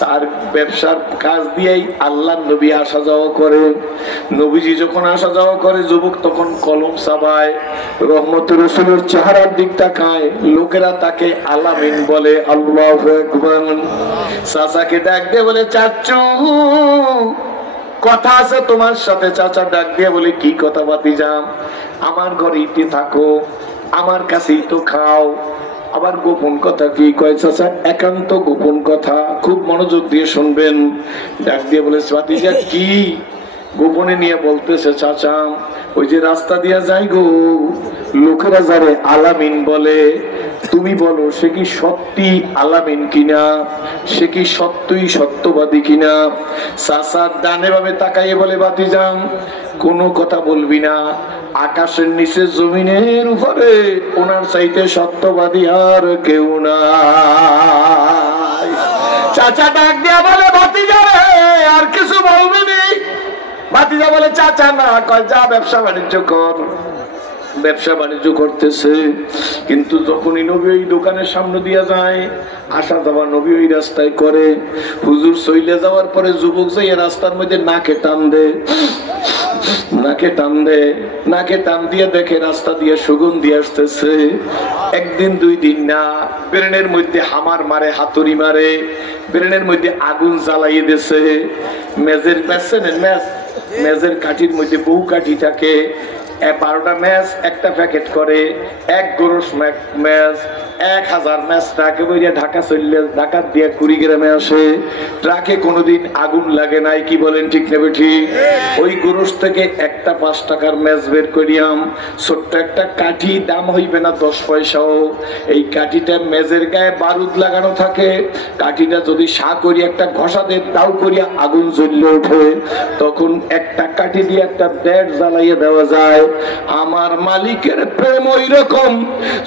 তার ব্যবসার কাজ দিয়েই আল্লাহর নবী আসা যাওয়া করে। নবীজি যখন আসা যাওয়া করে যুবক তখন কলম চাবায়, রহমতের রাসূলের চেহারার দিক তাকায়, লোকেরা তাকে আলামিন বলে। আল্লাহু আকবার। চাচাকে ডাক দিয়ে বলে চাচু কথা আছে তোমার সাথে। চাচা ডাক দিয়ে বলে কি কথা ভাতিজা? আমার ঘরেই থাকো, আমার কাছেই তো খাও, আবার গোপন কথা কি? কয় চাচা একান্ত গোপন কথা, খুব মনোযোগ দিয়ে শুনবেন। ডাক দিয়ে বলে ভাতিজা কি? গোপনে নিয়ে বলতেছে চাচা ওই যে রাস্তা দিয়া যাই গো, লোকেরা যারে আলামিন বলে, তুমি বলো সে কি সত্যি আলামিন কিনা, সে কি সত্যই সত্যবাদী কিনা? চাচা ডানে ভাবে তাকাইয়ে বলে ভাতিজা কোনো কথা বলবি না, আকাশের নিচে জমিনের উপরে ওনার চাইতে সত্যবাদী আর কেউ নাই। চাচা ডাক দিয়া বলে ভাতিজা রে আর কিছু বলবি নি? ভাতিজা বলে চাচা না, কয় যা ব্যবসা বাণিজ্য কর। ব্যবসা বাণিজ্য করতেছে, কিন্তু যখনই নবী ওই দোকানের সামনে দিয়ে যায়, আসা যাওয়া নবী ওই রাস্তায় করে। হুজুর চলে যাওয়ার পরে যুবক যাইয়া রাস্তার মধ্যে নাকে টান দেয়, নাকে টান দেয়, নাকে টান দিয়ে দেখে রাস্তা দিয়ে সুগন্ধি আসতেছে। একদিন দুই দিন না, ব্রেনের মধ্যে হামার মারে, হাতুড়ি মারে, ব্রেনের মধ্যে আগুন জ্বালাইয়ে দিছে। মেজের মেজের কাঠির মধ্যে বহু কাঠি থাকে, 12টা ম্যাচ একটা প্যাকেট করে, এক গরুষ ম্যাচ 1000 ম্যাচ ট্রাকে বইয়া ঢাকা চললে ঢাকা দিয়ে কুড়িগ্রামে আসে। ট্রাকে কোনোদিন আগুন লাগে নাই, কি বলেন ঠিক নেবে ঠিক? ওই গরুষ থেকে একটা 5 টাকার ম্যাচ বের করিয়াম, ছোট্ট একটা কাঠি, দাম হইবে না 10 পয়সাও। এই কাঠিটা মেজের গায়ে বারুদ লাগানো থাকে, কাঠিটা যদি সা করি একটা ঘষা দিয়ে দাও করিয়া আগুন জ্বললে ওঠে, তখন একটা কাঠি দিয়ে একটা ব্যাট জ্বালাইয়ে দেওয়া যায়। আমার মালিকের প্রেম ওই রকম,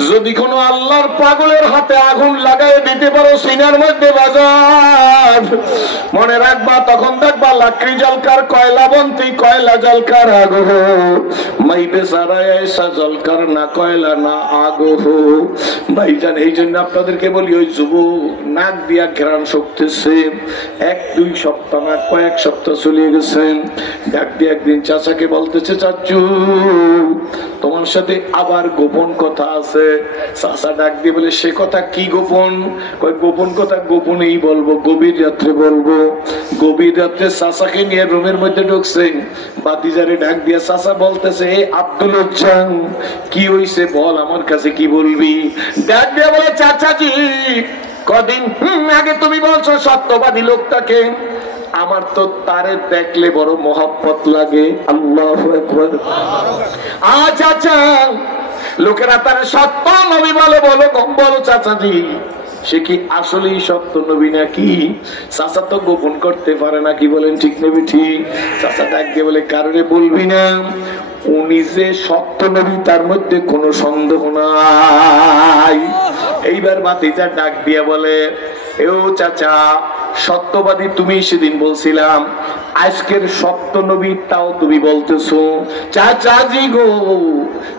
যদি কোনো আল্লাহর পাগলের হাতে আগুন লাগাই দিতে পারো সিনার মধ্যে বাজার, মনে রাখবা তখন দেখবা লাকড়ি জলকার কয়লা বন্তি, কয়লা জলকার আগুন, মাই বেচারা এসা জলকার না কয়লা না আগুন। ভাইজান এই জন্য আপনাদেরকে বলি ওই যুবক নাক দিয়া ঘেরান শোকতেছে, 1-2 সপ্তাহ না কয়েক সপ্তাহ চলে গেছে। ডাক দিয়ে একদিন চাচাকে বলতেছে চাচু তোমার সাথে আবার গোপন কথা আছে। চাচা ডাক দিয়ে বলে সে কথা কি গোপন? কয় গোপন কথা গোপনেই বলবো, গভীর রাত্রে বলবো। গভীর রাত্রে চাচাকে নিয়ে রুমের মধ্যে ঢুকছেন, বাতিজারে ডাক দিয়ে চাচা বলতেছে আব্দুল উজ্জান কি হইছে বল, আমার কাছে কি বলবি? ডাক দিয়ে বলে চাচাজি কদিন আগে তুমি বলছো সত্যবাদী লোকটাকে, আমার তো তারে দেখলে বড় মহব্বত লাগে। আল্লাহু আকবার। আচ্ছা আচ্ছা, লোকেরা তারে সত্য নবী বলে, বলো বলো চাচাজি সে কি আসলেই সত্য নবী নাকি? চাচা তো গোপন করতে পারে না, কি বলেন ঠিক নেবে ঠিক? চাচা ডাক দিয়ে বলে কারণে বলবি না, উনি যে সত্য নবী তার মধ্যে কোনো সন্দেহ নাই। এইবার ভাতিজা ডাক দিয়ে বলে ও চাচা সত্যবাদী তুমি সেদিন বলছিলাম, আজকের সত্য নবী তাও তুমি বলতেছো। চাচাজি গো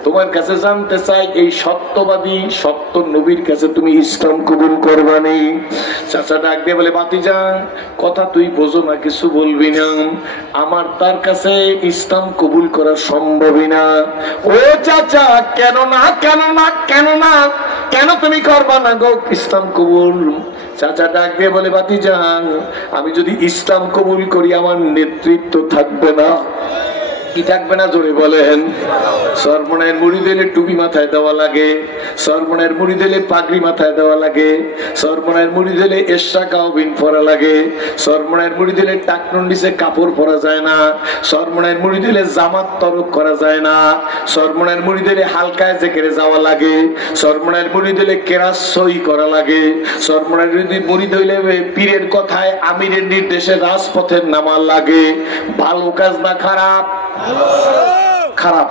তোমার কাছে জানতে চাই এই সত্যবাদী সত্য নবীর কাছে তুমি ইসলাম কবুল করবানি? চাচা ডাক দিয়ে বলে ভাতিজা কথা তুই বোঝো না, কিছু বলবি না, আমার তার কাছে ইসলাম কবুল করা সম্ভবই না। ও চাচা কেন না কেন না কেন না, কেন তুমি করবা না গো ইসলাম কবুল? চাচা ডাক দিয়ে বলে ভাতিজান আমি যদি ইসলাম কবুল করি আমার নেতৃত্ব থাকবে না। কি থাকবে না জোরে বলেন? সরমনের মুড়ি দিলে টুপি মাথায় দেওয়া লাগে, সরমনের মুড়ি দিলে পাগড়ি মাথায় দেওয়া লাগে, সরমনের মুড়ি দিলে এশা কাউবিন পরা লাগে, সরমনের মুড়ি দিলে টাকনুর নিচে কাপড় পরা যায় না, সরমনের মুড়ি দিলে জামাত তরক করা যায় না, সরমনের মুড়ি দিলে হালকায় জেকেরে যাওয়া লাগে, সরমনের মুড়ি দিলে কেরাস সই করা লাগে, সরমনের মুড়ি দিলে পীরের কথায় আমিরের নির্দেশে রাজপথের নামা লাগে। ভালো কাজ না খারাপ? খারাপ।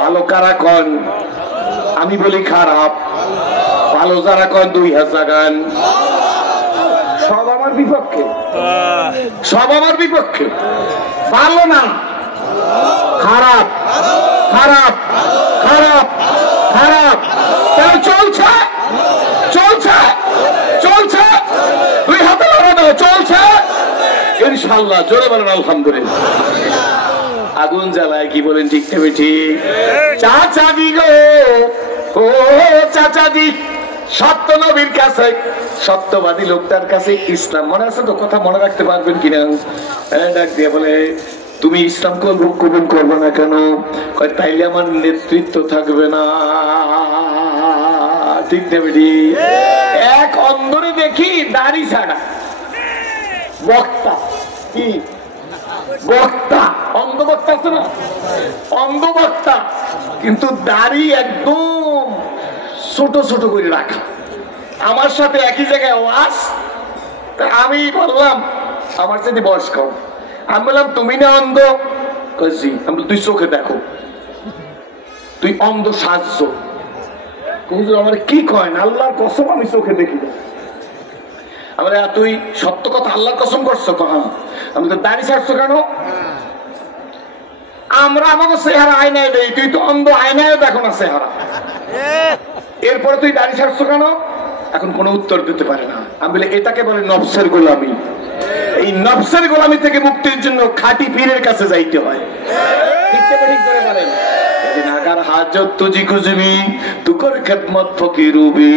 ভালো কারা কন? আমি বলি খারাপ। ভালো যারা কন 2000 গান। সব আমার বিপক্ষে, সব আমার বিপক্ষে। ভালো না খারাপ, খারাপ খারাপ খারাপ চলছে চলছে চলছে, 2 হাতে লড়ানো ইনশাআল্লাহ, জোরে বলেন আলহামদুলিল্লাহ। আগুন জ্বালায়, কি বলেন ঠিক না ঠিক? চাচাজি গো, ও চাচাজি, সত্য নবীর কাছে, সত্যবাদী লোকটার কাছে ইসলাম, মনে আছে তো? কথা মনে রাখতে পারবেন কিনা? ডাক দিয়ে বলে, তুমি ইসলাম কবুল করবে না কেন? তাইলে আমার নেতৃত্ব থাকবে না। ঠিক না বেটি? এক অন্ধরে দেখি দাড়ি ছাড়া বক্তা, কি বক্তা, অন্ধ বক্তা আছে না, অন্ধ বক্তা, কিন্তু দাড়ি একদম ছোট ছোট করে রাখা। আমার সাথে একই জায়গায় ওয়াজ, আমি বললাম আমার সাথে বয়স কম, আমি বললাম তুমি না অন্ধ? জি। আমি তুই চোখে দেখো, তুই অন্ধ সাজছ। আমার কি কয় না, আল্লাহর কসম আমি চোখে দেখি। আমি তুই সত্য কথা আল্লাহর কসম করছো? হ্যাঁ। আমি তো দাড়ি ছাড়ছো কেন? আমরা আমাকে চেহারা আয়নায় দেই, তুই তো অন্ধ, আয়নায় দেখো না চেহারা, এরপরে তুই দাড়ি ছাড়ছো কেন? এখন কোনো উত্তর দিতে পারে না। আমি বলি এটাকে বলে নফসের গোলামি। এই নফসের গোলামি থেকে মুক্তির জন্য খাঁটি পীরের কাছে যাইতে হয়। ঠিক করে বলেন, अगर हाजत तुझी कुछ भी तू कर खिदमत फकीरू भी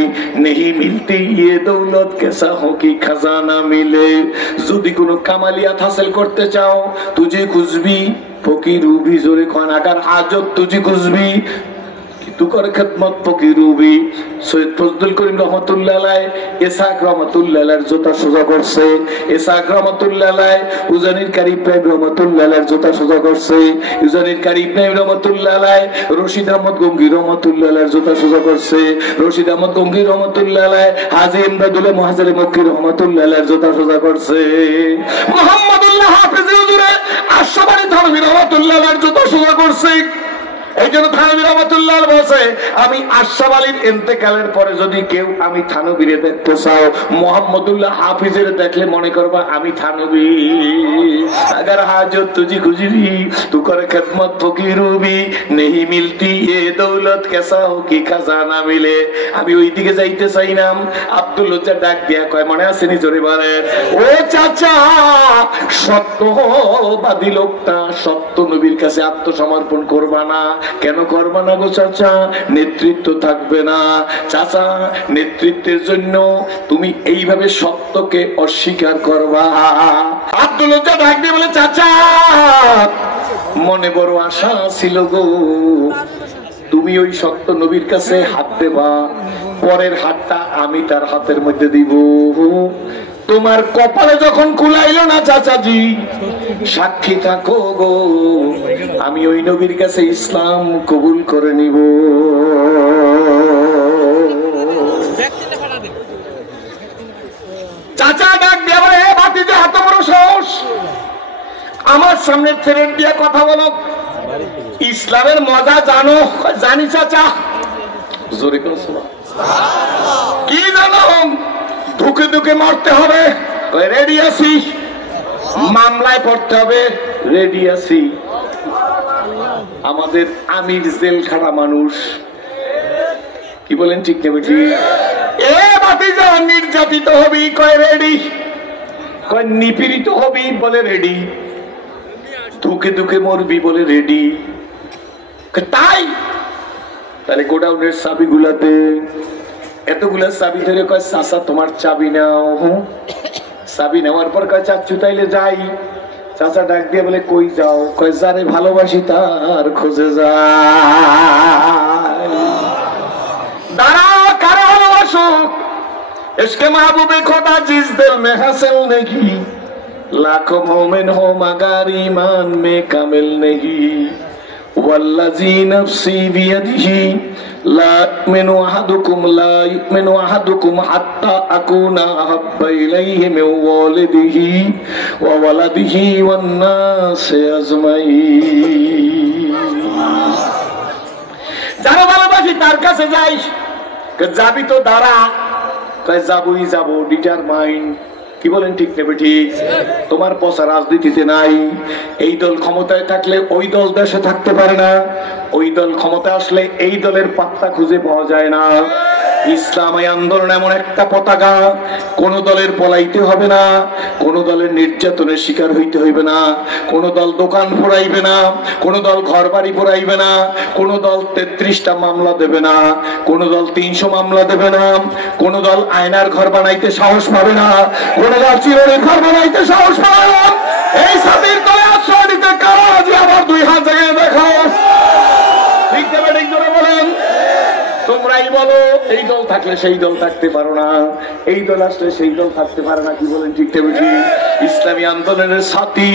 नहीं मिलती ये दौलत कैसा हो कि खजाना मिले। যদি কোনো কামালিয়াত হাসিল করতে চাও, तुझे कुछ भी फकीरू भी जोरे कौन, अगर हाजत तुझी कुछ भी तू कर खिदमत फकीरू भी। সৈয়দ ফজলুল করিম রহমাতুল্লাহ আলাইহি, ইসহাক রহমাতুল্লাহ আলাইহির জুতা সোজা করছে, ইসহাক রহমাতুল্লাহ আলাইহি উজানির কারি ইব্রাহিম রহমাতুল্লাহ আলাইহির জুতা সোজা করছে, উজানির কারি ইব্রাহিম রহমাতুল্লাহ আলাইহি রশিদ আহমদ গঙ্গি রহমাতুল্লাহ আলাইহির জুতা সোজা করছে, রশিদ আহমদ গঙ্গি রহমাতুল্লাহ আলাইহি হাজী ইমদাদুল্লাহ মুহাজির মক্কি রহমাতুল্লাহ আলাইহির জুতা সোজা করছে, মুহাম্মদুল্লাহ হাফিজ হুজুরে আশরাফী থানভী রহমাতুল্লাহ আলাইহির জুতা সোজা করছে। এই জন্য থানভী রহমাতুল্লাহ বলছে, আমি আশরাফ আলীর ইন্তেকালের পরে যদি কেউ আমি থানভীরে দেখতে চাও, মুহাম্মদুল্লাহ হাফিজের দেখলে মনে করবা আমি থানভী। अगर हाजत तुझी गुजरी तू कर खिदमत फकीरू भी नहीं मिलती ये दौलत कैसा हो कि खजाना मिले। আমি ওই দিকে যাইতে চাইলাম, আব্দুল লজ্জা ডাক দিয়া কয়, মনে আছে নি? জোরে বলেন। ও চাচা, সত্যবাদী লোকটা সত্য নবীর কাছে আত্মসমর্পণ করবা না কেন? করবা না গো চাচা, নেতৃত্ব থাকবে না। চাচা, নেতৃত্বের জন্য তুমি এইভাবে সত্যকে অস্বীকার করবা। আব্দুল ডাক দিয়ে বলে, চাচা মনে বড় আশা ছিল গো, তুমি ওই সত্য নবীর কাছে হাত দেবা, পরের হাতটা আমি তার হাতের মধ্যে দিব। তোমার কপালে যখন কুলাইল না চাচাজি, সাক্ষী থাকো গো, আমি ওই নবীর কাছে ইসলাম কবুল করে নিব। চাচা ডাক দিয়ে বলে, হে ভাতিজা, এত বড় সাহস, আমার সামনে ছেড়ে দিয়ে কথা বলো, ইসলামের মজা জানো? জানি চাচা। জোরে করে শোনা। কি জানো? ধুকে ধুকে মরতে হবে, রেডি আছি। মামলায় পড়তে হবে, রেডি আছি। আমাদের আমির জেল খাটা মানুষ, কি বলেন ঠিক না বেটি? এ ভাতিজা, নির্যাতিত হবি, কয় রেডি। কয় নিপীড়িত হবি, বলে রেডি। ধুকে ধুকে মরবি, বলে রেডি। তাই তাহলে গোডাউনের চাবি গুলাতে এতগুলা চাবি ধরে কয়, চাচা তোমার চাবি নাও। চাবি নেওয়ার পর কয়, চাচু তাইলে যাই। চাচা ডাক দিয়ে বলে, কই যাও? কয়, যারে ভালোবাসি তার খোঁজে যায়। দাঁড়াও, কারে ভালোবাসো? इसके महबूबे खुदा जिस दिल में हासिल नहीं, लाखों मोमिन हो मगर ईमान में कामिल नहीं। वल्लज़ी नफ्सी बियदिही ला युमिनु अहदुकुम हत्ता अकूना अहब्बा इलैहि मिन वालिदिही व वलदिही वन नासि अजमाईन। যারা ভালোবাসি তার কাছে যাই। যাবি তো দাঁড়া। কয় যাবই যাবো, ডিটারমাইন্ড। কি বলেন ঠিক নেবে? ঠিক। তোমার পচা রাজনীতিতে নাই। এই দল ক্ষমতায় থাকলে ওই দল দেশে থাকতে পারে না, ওই দল ক্ষমতা আসলে এই দলের পাত্তা খুঁজে পাওয়া যায় না। ইসলামী আন্দোলন এমন একটা পতাকা, কোন দলের পলাইতে হবে না, কোন দলের নির্যাতনের শিকার হইতে হইবে না, কোন দল দোকান পোড়াইবে না, কোন দল ঘর বাড়ি পোড়াইবে না, কোন দল 33টা মামলা দেবে না, কোন দল 300 মামলা দেবে না, কোন দল আয়নার ঘর বানাইতে সাহস পাবে না, কোন দল চিরনির ঘর বানাইতে সাহস পাবে না। এই সাথীর দলে আশ্রয় দিতে কারা যে আবার 2 হাত জায়গায় দেখাও। ঠিক দেবে, ঠিক ধরে বলেন। তোমরাই বলো, এই দল থাকলে সেই দল থাকতে পারো না, এই দল আসলে সেই দল থাকতে পারে না। কি বলেন, ঠিক দেবে? ঠিক। ইসলামী আন্দোলনের সাথী,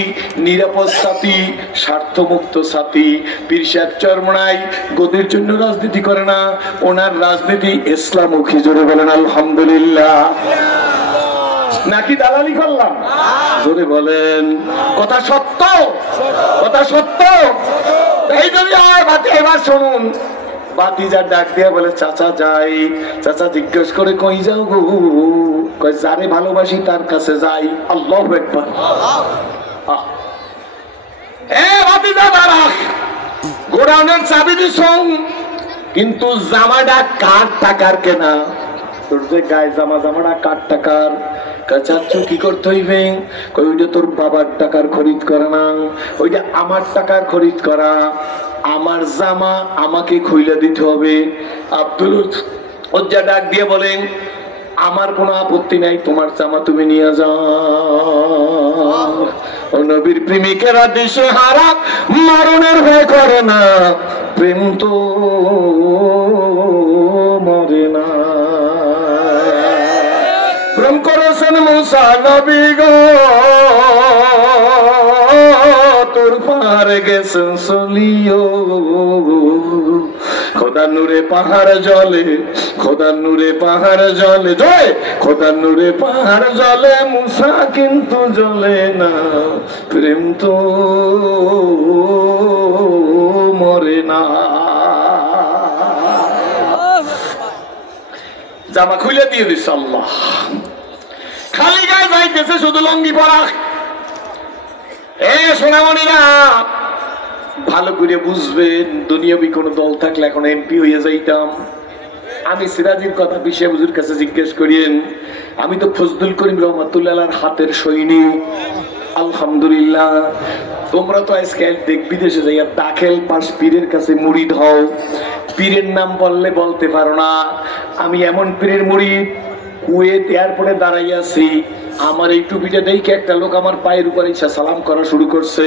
নিরাপদ সাথী, স্বার্থমুক্ত সাথী। পীর সাহেব চরমনাই গদির জন্য রাজনীতি করে না, ওনার রাজনীতি ইসলামমুখী। জোরে বলেন আলহামদুলিল্লাহ। নাকি দালালি করলাম? জোরে বলেন। কথা সত্য, কথা সত্য। এই জন্য এবার শুনুন, বাতিজা ডাক দিয়া বলে, চাচা যাই। চাচা জিজ্ঞেস করে, কই যাও গো? কই, যারে ভালোবাসি তার কাছে যাই। আল্লাহু আকবার। এ বাতিজা দাঁড়া, গোডাউনের চাবি দিছ, কিন্তু জামাটা কার টাকার কেনা? তোর যে গায়ে জামা, জামাটা কার টাকার? চাচ্ছু কি করতে হইবে? ওইটা তোর বাবার টাকার খরিদ করা না, ওইটা আমার টাকার খরিদ করা। আমার জামা আমাকে খুইলা দিতে হবে। আব্দুল উজ্জা ডাক দিয়ে বলেন, আমার কোনো আপত্তি নাই, তোমার জামা তুমি নিয়ে যাও। ও নবীর প্রেমিকেরা দেশে হারা মরণের ভয় করে না, প্রেম তো মরে না। প্রেম করেছেন মুসা নবী গো, তোর পাহাড়ে গেছেন চলিও। খোদার নূরে পাহাড় জলে, খোদার নূরে পাহাড় জলে, জয় খোদার নূরে পাহাড় জলে, মুসা কিন্তু জ্বলে না, প্রেম তো মরে না। জামা খুলে দিয়ে দিচ্ছে আল্লাহ, খালি গায়ে যাইতেছে, শুধু লঙ্গি পরা। এ সোনামণিরা, ভালো করে বুঝবেন, দুনিয়াবি কোন দল থাকলে এখন এমপি হইয়া যাইতাম। আমি সিরাজির কথা বিশে হুজুর কাছে জিজ্ঞেস করিয়েন, আমি তো ফজলুল করিম রহমাতুল্লাহর হাতের সৈনিক। আলহামদুলিল্লাহ। তোমরা তো আজকে দেখ বিদেশে যাইয়া দাখিল পাশ পীরের কাছে মুরিদ হও, পীরের নাম বললে বলতে পারো না। আমি এমন পীরের মুরিদ, কুয়েত এয়ারপোর্টে দাঁড়াইয়াছি, আমার এই টুপিটা দেখে একটা লোক আমার পায়ের উপর ইচ্ছা সালাম করা শুরু করছে।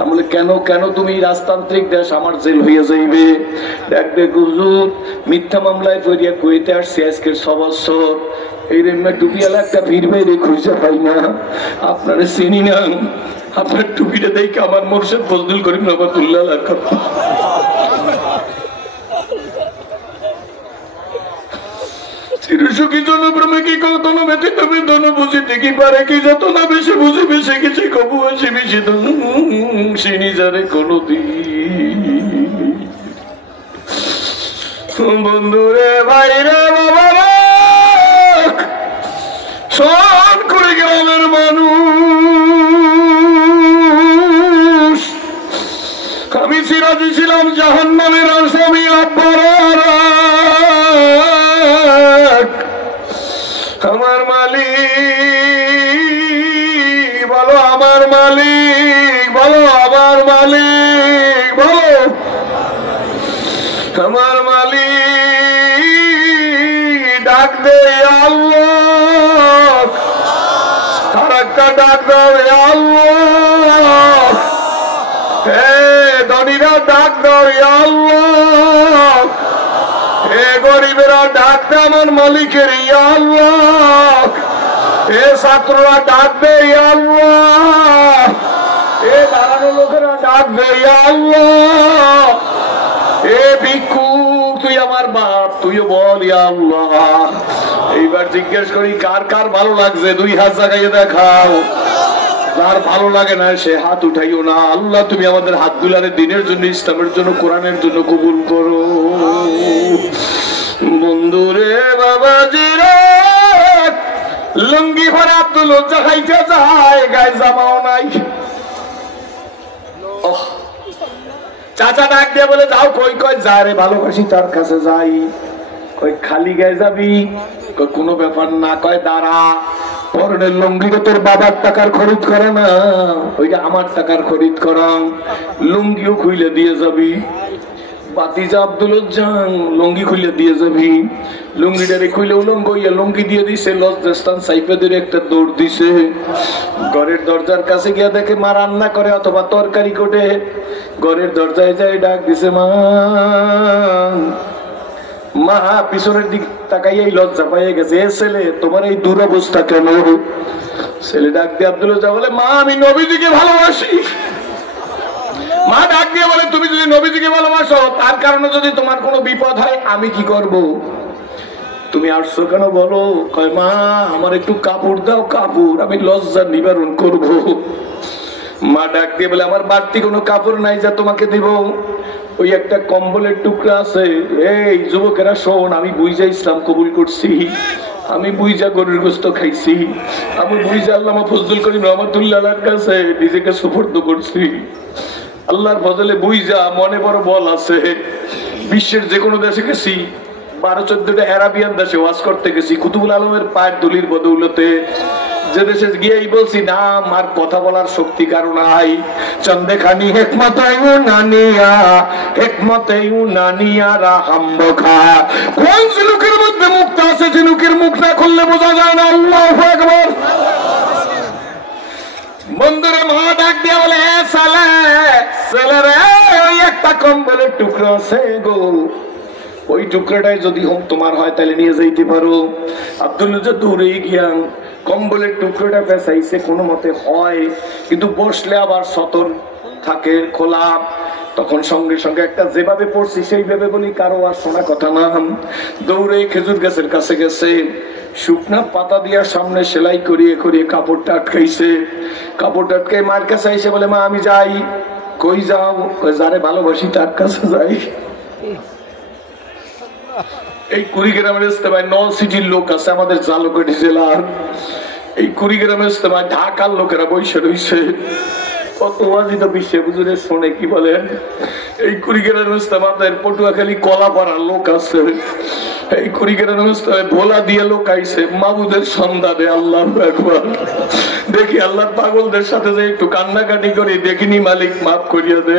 আমি বলি, কেন কেন তুমি রাজতান্ত্রিক দেশ, আমার জেল হইয়া যাইবে। দেখবে হুজুর, মিথ্যা মামলায় পড়িয়া কুয়েতে আসছে আজকের 6 বছর। এই রেমা টুপিওয়ালা একটা পীর বাইরে খুঁজে পাই না, আপনারা চিনি না। আপনার টুপিটা দেখে আমার মোর্শেদ ফজলুল করিম রহমাতুল্লাহ চিরসুখী জনপ্রেমে কি কত না বেঁচে তবে ধন বুঝিতে কি পারে কি, যত না বেশি বুঝি বেশি কিছু কবু আসি বেশি ধন চিনি যারে কোনদিন। বন্ধুরে ভাইরে বাবা, সন করে গ্রামের মানুষ, আমি সিরাজি ছিলাম জাহান্নামের আসামি। আমার মালিক বলো, আমার মালিক বলো, আমার মালিক বলো, আমার মালিক ডাক দে আল্লাহ, আর একটা ডাক দে আল্লাহ। হে ধনীরা ডাক দাও আল্লাহ, হে গরিবেরা ডাক দে আমার মালিকের আল্লাহ, হে ছাত্ররা ডাক দে আল্লাহ, হে দাঁড়ানো লোকেরা ডাক দে আল্লাহ, হে ভিক্ষুক তুই আমার বাপ, তুইও বল আল্লাহ। এইবার জিজ্ঞেস করি, কার কার ভালো লাগছে 2 হাত জাগাইয়ে দেখাও। যার ভালো লাগে না সে হাত উঠাইও না। আল্লাহ তুমি আমাদের হাত দুলারে দিনের জন্য, ইসলামের জন্য, কোরআনের জন্য কবুল করো। বন্ধুরে বাবাজিরা, লুঙ্গি ভরা আব্দুল উজ্জা খাইতে যায়, গায়ে জামাও নাই। চাচা ডাক দিয়ে বলে, যাও। কই কই, যারে ভালোবাসি তার কাছে যাই। ওই খালি গায়ে যাবি? কোনো ব্যাপার না। কয় দাঁড়া, পরনের লুঙ্গিটা তোর বাবার টাকার খরিদ করা না, ওইটা আমার টাকার খরিদ করা, লুঙ্গিও খুইলে দিয়ে যাবি। বাতিজা আব্দুলুজ্জান লুঙ্গি খুলে দিয়ে যাবি। লুঙ্গিটারে খুলে উলঙ্গ হইয়া লুঙ্গি দিয়ে দিছে। লজ্জাস্থান সাইপে ধরে একটা দৌড় দিছে। ঘরের দরজার কাছে গিয়া দেখে মা রান্না করে অথবা তরকারি কোটে। ঘরের দরজায় যায় ডাক দিছে মা। মা পিছনের দিক তাকাইয়াই লজ্জা পাইয়া গেছে। এ ছেলে, তোমার এই দুরবস্থা কেন? ছেলে ডাক দিয়ে আব্দুলুজ্জান বলে, মা আমি নবীজিকে ভালোবাসি। মা ডাক দিয়ে বলে, তুমি যদি নবীজিকে ভালোবাসো, তার কারণে যদি তোমার কোনো বিপদ হয় আমি কি করব? তুমি আসছো কেন বলো? কয় মা আমার একটু কাপড় দাও, কাপড় আমি লজ্জা নিবারণ করব। মা ডাক দিয়ে বলে, আমার বাড়তি কোনো কাপড় নাই যা তোমাকে দিব, ওই একটা কম্বলের টুকরা আছে। এই যুবকেরা শোন, আমি বুঝা ইসলাম কবুল করছি, আমি বুঝা গরুর গোস্ত খাইছি, আমি বুঝা আল্লামা ফজলুল করিম রহমাতুল্লাহর কাছে নিজেকে সুপর্দ করছি। আল্লাহর বদলে বুঝা মনে বড় বল আছে। বিশ্বের যে কোনো দেশে গেছি, 12-14টা আরাবিয়ান দেশে ওয়াজ করতে গেছি কুতুবুল আলমের পায়ের দুলির বদৌলতে। যে দেশে গিয়েই বলছি না আমার কথা বলার শক্তি কারো নাই। চন্দে খানি হেকমতায়ু নানিয়া, হেকমতায়ু নানিয়া রাহাম্বখা। কোন ঝিনুকের মধ্যে মুক্তা আছে, ঝিনুকের মুখ না খুললে বোঝা যায় না। আল্লাহু আকবার। বন্ধুরে মা ডাক দিয়া বলে, ছেলেরে ওই একটা কম্বলের টুকরো আছে গো, ওই টুকরাটাই যদি হোক তোমার হয় তাহলে নিয়ে যাইতে পারো। আব্দুল্লাহ দূরে গিয়া কম্বলের টুকরোটা পেঁচাইছে, কোনো মতে হয়, কিন্তু বসলে আবার সতর থাকে খোলা। তখন সঙ্গে সঙ্গে একটা যেভাবে পড়ছি সেইভাবে বলি, কারো আর শোনা কথা না। দৌড়ে খেজুর গাছের কাছে গেছে, শুকনা পাতা দিয়া সামনে সেলাই করিয়ে করিয়ে কাপড়টা আটকাইছে। কাপড়টা আটকাই মার কাছে এসে বলে, মা আমি যাই। কই যাও? যারে ভালোবাসি তার কাছে যাই। এই কুড়িগ্রামের ইস্তেমায় নলসিটির লোক আছে, আমাদের জালকাঠি জেলার। এই কুড়িগ্রামের ইস্তেমায় ঢাকার লোকেরা বসে রয়েছে। কত ওয়াজি তো বিশ্বে বুঝে শোনে কি বলেন। এই কুড়িগ্রামের ইস্তেমাদের পটুয়াখালী কলাপাড়ার লোক আছে। এই কুড়িগ্রামের ইস্তেমায় ভোলা দিয়ে লোক আইছে মাবুদের সন্ধানে। আল্লাহু আকবার। দেখি আল্লাহর পাগলদের সাথে যে একটু কান্নাকাটি করি, দেখিনি মালিক মাফ করিয়া দে।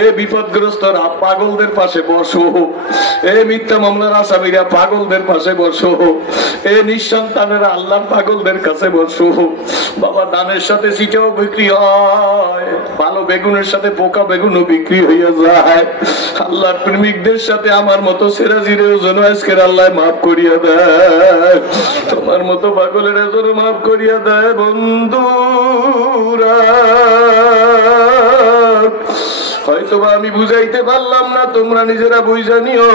এ বিপদগ্রস্তরা পাগলদের পাশে বসো, এ মিথ্যা মামলার আসামিরা পাগলদের পাশে বসো, এ নিঃসন্তানেরা আল্লাহর পাগলদের কাছে বসো। বাবা দানের সাথে সিটাও বিক্রি হয়, ভালো বেগুনের সাথে পোকা বেগুনও বিক্রি হইয়া যায়। আল্লাহর প্রেমিকদের সাথে আমার মতো সেরাজিরেও যেন আজকের আল্লাহ মাফ করিয়া দেয়, তোমার মতো পাগলের যেন মাফ করিয়া দেয়। বন্ধুরা হয়তো আমি বুঝাইতে পারলাম না, তোমরা নিজেরা বুঝা নিও।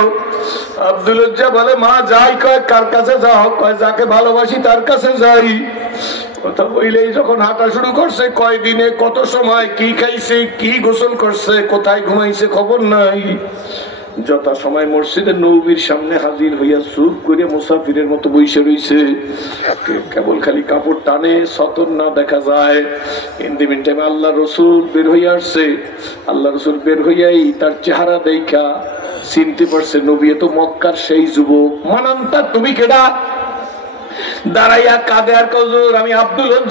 আব্দুল্লাহ বলে, মা যাই। কয় কার কাছে যাও? কয় যাকে ভালোবাসি তার কাছে যাই। কথা বললেই যখন হাঁটা শুরু করছে, কয়দিনে কত সময় কি খাইছে, কি গোসল করছে, কোথায় ঘুমাইছে খবর নাই। যথা সময় মসজিদের নবীর সামনে হাজির হইয়া চুপ করে মুসাফিরের মতো বসে রইছে। কেবল খালি কাপড় টানে, সতর না দেখা যায়। ইন টাইমে আল্লাহ রসুল বের হইয়া আসছে। আল্লাহ রসুল বের হইয়াই তার চেহারা দেখা চিনতে পারছে নবী তো মক্কার সেই যুবক। মানান্তা তুমি কেডা? দাঁড়াইয়া কাঁদে আর কজুর, আমি আব্দুল্লাহ।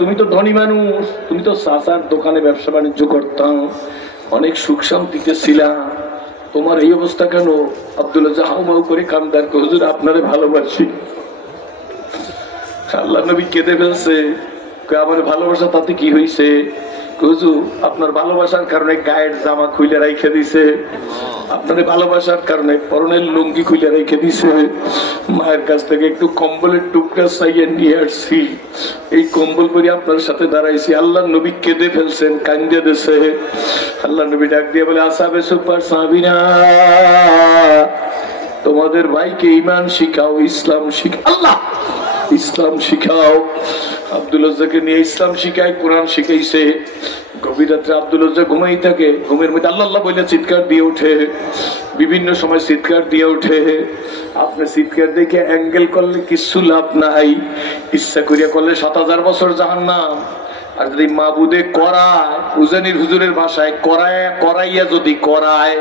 তুমি তো ধনী মানুষ, তুমি তো চাচার দোকানে ব্যবসা বাণিজ্য করতাম, অনেক সুখ শান্তিতে ছিলাম, তোমার এই অবস্থা কেন? আব্দুল্লাহ হাউমাউ করে কান্দার হুজুর আপনারে ভালোবাসি। আল্লাহ নবী কেঁদে ফেলছে। আমার ভালোবাসা তাতে কি হয়েছে? হুজুর আপনার ভালোবাসার কারণে গায়ের জামা খুলে রেখে দিছে, আপনার ভালোবাসার কারণে পরনের লুঙ্গি খুলে রেখে দিছে, মায়ের কাছ থেকে একটু কম্বলের টুকরা চাইয়ে নিয়ে আসছি, এই কম্বল পরে আপনার সাথে দাঁড়াইছি। আল্লাহ নবী কেঁদে ফেলছেন, কান্দে দিছে। আল্লাহ নবী ডাক দিয়ে বলে, আসাবে সুপার সাহাবীরা তোমাদের ভাইকে ঈমান শিখাও, ইসলাম শিখাও। আল্লাহ ইসলাম শিখাও। আব্দুল্লাহকে নিয়ে ইসলাম শিখায়, কোরআন শিখাইছে। গভীর রাত্রে আব্দুল্লাহ ঘুমাই থাকে, ঘুমের মধ্যে আল্লাহ আল্লাহ বলে চিৎকার দিয়ে ওঠে, বিভিন্ন সময় চিৎকার দিয়ে ওঠে। আপনি চিৎকার দেখে অ্যাঙ্গেল করলে কিছু লাভ নাই, ইচ্ছা করিয়া করলে 7000 বছর জাহান্নাম, আর যদি মাবুদে করায়, উজানির হুজুরের ভাষায় করাইয়া যদি করায়,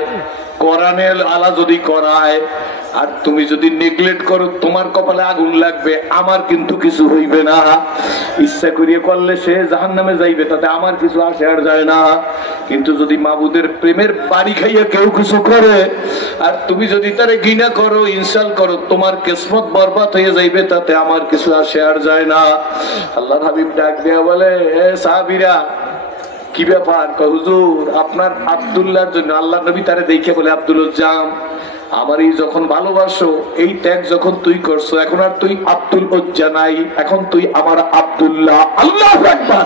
কোরআনের আলা যদি করায়, আর তুমি যদি নেগলেক্ট করো, তোমার কপালে আগুন লাগবে, আমার কিন্তু কিছু হইবে না। ইচ্ছা করিয়ে করলে সে জাহান্নামে যাইবে, তাতে আমার কিছু আসে আর যায় না। কিন্তু যদি মাবুদের প্রেমের বাড়ি খাইয়া কেউ কিছু করে, আর তুমি যদি তারে ঘৃণা করো, ইনসাল্ট করো, তোমার কিসমত বরবাদ হয়ে যাইবে, তাতে আমার কিছু আসে আর যায় না। আল্লাহর হাবিব ডাক দেয়া বলে, এ সাহাবীরা, কি ব্যাপার? হুজুর, আপনার আব্দুল্লাহর জন্য। আল্লাহ নবী তারে দেখে বলে, আব্দুল জাম, আমার এই যখন ভালোবাসো, এই ত্যাগ যখন তুই করছো, এখন আর তুই আব্দুল উজ্জা নাই, এখন তুই আমার আব্দুল্লাহ। আল্লাহু আকবার।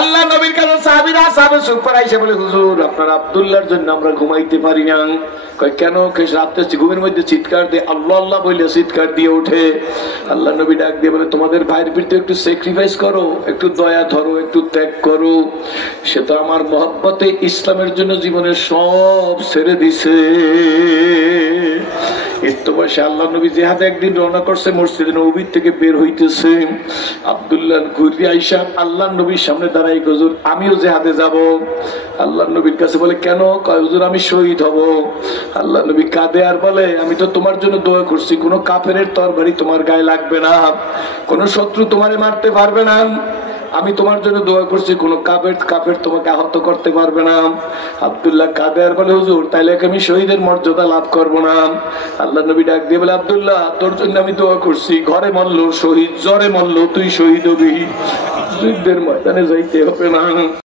আল্লাহ নবীর কাছে সাহাবীরা সাহাবে সুপার আইসা বলে, হুজুর, আপনার আব্দুল্লাহর জন্য আমরা ঘুমাইতে পারি না। কয় কেন? রাতে ঘুমের মধ্যে চিৎকার দিয়ে আল্লাহ আল্লাহ বলে চিৎকার দিয়ে ওঠে। আল্লাহ নবী ডাক দিয়ে বলে, তোমাদের ভাইয়ের বিরুদ্ধে একটু স্যাক্রিফাইস করো, একটু দয়া ধরো, একটু ত্যাগ করো। সে তো আমার মহব্বতে ইসলামের জন্য জীবনের সব ছেড়ে দিছে। একটু বয়সে আল্লাহ নবী জিহাদে একদিন রওনা করছে, মসজিদে নববী থেকে বের হইতেছে। আব্দুল্লাহ ঘুরে আইসা আল্লাহ নবীর সামনে দাঁড়াই, হুজুর, আমিও জিহাদে যাব। আল্লাহ নবীর কাছে বলে, কেন? কয়, হুজুর, আমি শহীদ হব। আল্লাহ নবী কাঁদে আর বলে, আমি তো তোমার জন্য দোয়া করছি, কোনো কাফেরের তরবারি তোমার গায়ে লাগবে না, কোনো শত্রু তোমারে মারতে পারবে না। আমি তোমার জন্য দোয়া করছি, কোনো কাফের তোমাকে আহত করতে পারবে না। আব্দুল্লাহ কাঁদে আর বলে, হুজুর, তাইলে আমি শহীদের মর্যাদা লাভ করবো না? আল্লাহ নবী ডাক দিয়ে বলে, আব্দুল্লাহ, তোর জন্য আমি দোয়া করছি, ঘরে মরল শহীদ, জ্বরে মরল তুই শহীদ হবি, যুদ্ধের ময়দানে যাইতে হবে না।